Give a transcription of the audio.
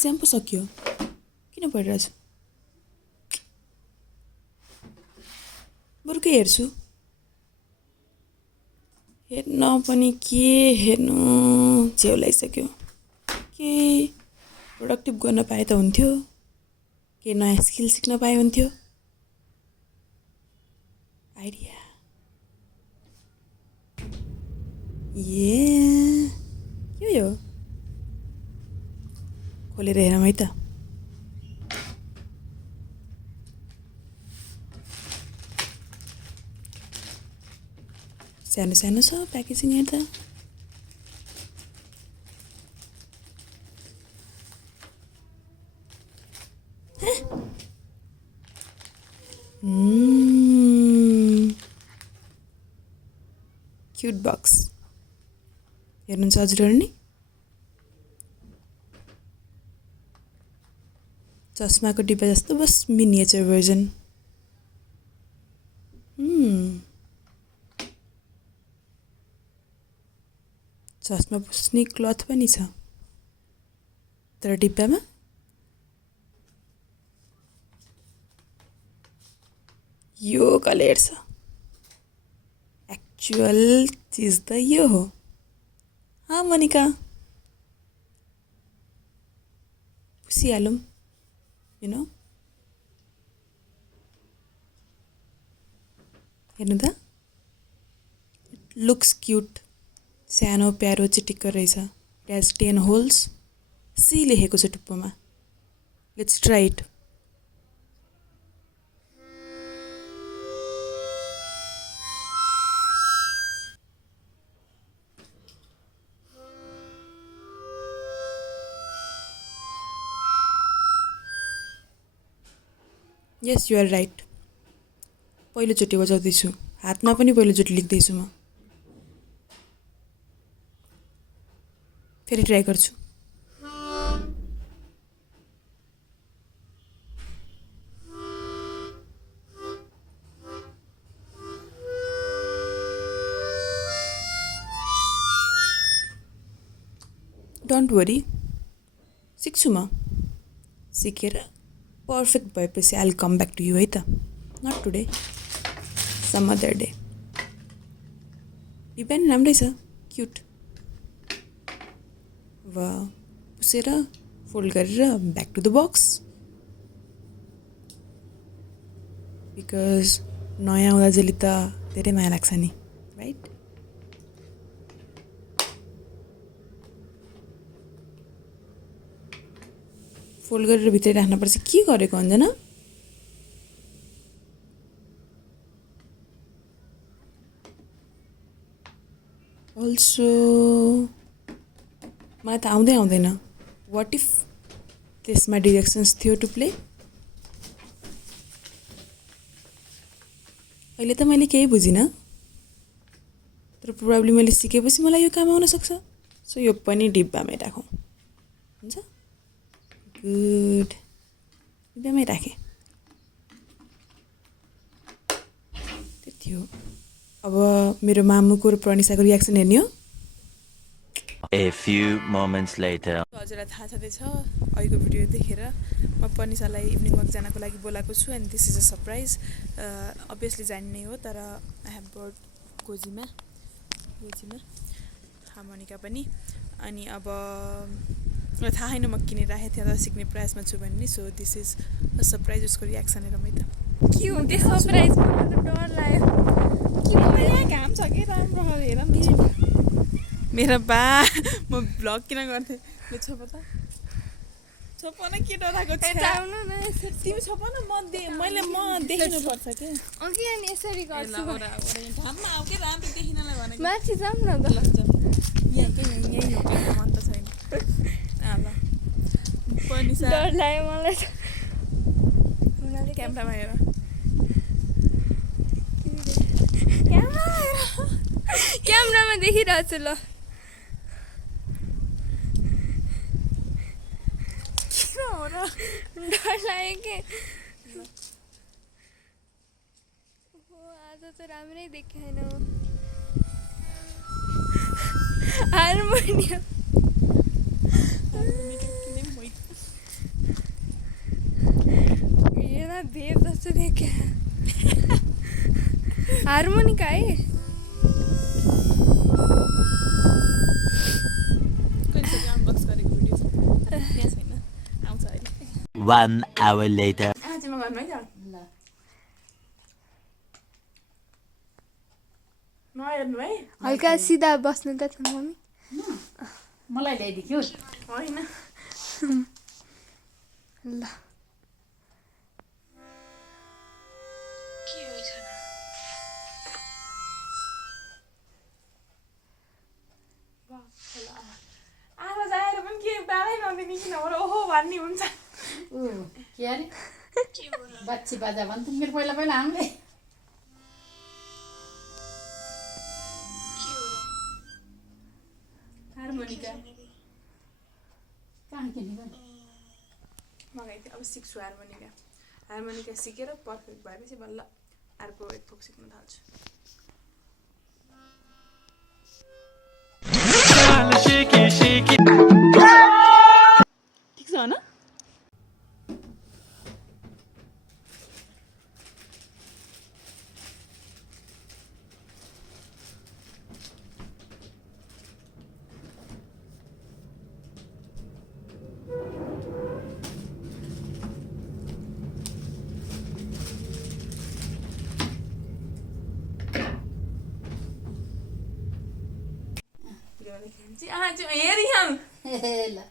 Exam पो सक्यो किन पढिरहेछ बरु के हेर्छु हेर्न पनि के हेर्नु झेउ लागिसक्यो केही प्रोडक्टिभ गर्न पाए त हुन्थ्यो के नयाँ स्किल सिक्न पाए हुन्थ्यो आइडिया के हो खोलेर हेरौँ है त सानो सानो छ प्याकेजिङ हेर्दा क्युट बक्स हेर्नुहुन्छ हजुरहरू नि चस्माको डिब्बा जस्तो बस मिनिएचर भर्जन चस्मा पुस्ने क्लथ पनि छ तर डिब्बामा यो कलर छ एक्चुअल चीज त यो हो हार्मोनिका पुसिहालौँ हेर्नु त इट लुक्स क्यूट सानो प्यारो चिटिक्क रहेछ इट हेज 10 होल्स सी लेखेको छ टुप्पोमा let's try it yes you are right पहिलोचोटि बजाउँदैछु हातमा पनि पहिलोचोटि लेख्दैछु म फेरि ट्राई गर्छु डोन्ट वरी सिक्छु म सिकेर पर्फेक्ट भएपछि I will come back to you है त not today some other day डिब्बा नि राम्रै छ क्युट वा पुसेर फोल्ड गरेर back to the box because नयाँ आउँदाजेली त धेरै माया लाग्छ नि राइट फोल्ड गरेर भित्रै राख्नुपर्छ के गरेको अन्जना अल्सो मलाई त आउँदैन वाट इफ त्यसमा डिरेक्सन्स थियो टु प्ले अहिले त मैले केही बुझिनँ तर प्रोबेबली मैले सिकेपछि मलाई यो काम आउन सक्छ सो यो पनि डिब्बामै राखौँ हुन्छ गुड डिब्बामै राखेँ त्यति हो अब मेरो मामुको र प्रनिसाको रियाक्सन हेर्ने हो A few moments later. हजुरलाई थाहा छँदैछ अहिलेको भिडियो देखेर म प्रनिसालाई इभिनिङ वक जानको लागि बोलाएको छु and this is a surprise obviously जाने नै हो तर आई हेभ बर्ड गोजीमा हार्मोनिका पनि अनि अब मलाई थाहा छैन म किनिराखेको थिएँ तर सिक्ने प्रयासमा छु भन्ने so this is a surprise उसको रियाक्सन हेरौँ है त के हो त्यो सरप्राइज गर्नु डर लाग्यो के भयो घाम छ कि राम्रो हेर नि मेरो बा म भ्लग किन गर्थेँ ल छोप न के डराएको छ तिमी छोप न मैले म देखिनुपर्छ के अघि अनि यसरी गर्छु घाममा आऊ के राम्रो देखिनलाई भनेको माथि जाऊँ न त यहीँ हो के मन त छैन ल प्रनिसा डर लाग्यो मलाई क्यामेरामा हेर क्यामेरामा देखिरहेको छु ल डर लाग्यो के आज त राम्रै देखेन हार्मोनियम भेव जस्तो देखा हार्मोनिका है कहिले अनबक्स गरेको भिडियो छ त्यहाँ छैन आउँछ अहिले 1 hour later. आज म घरमै जाऊ ल नहेर्नु है हल्का सिधा बस्नु त मम्मी मलाई ल्याइदियो होइन ल आवाज आएर पनि के बालै नदिने किन हो र ओहो भन्ने हुन्छ ऊ के अरे बच्ची बाजा भन् त मेरो पहिला पहिला हामीले हार्मोनिका कहाँ किनेको मगाएको थिएँ अब सिक्छु हार्मोनिका सिकेर पर्फेक्ट भएपछि बल्ल अर्को एक थोक सिक्न थाल्छु ठिक छ होइन आज हेरी हम ल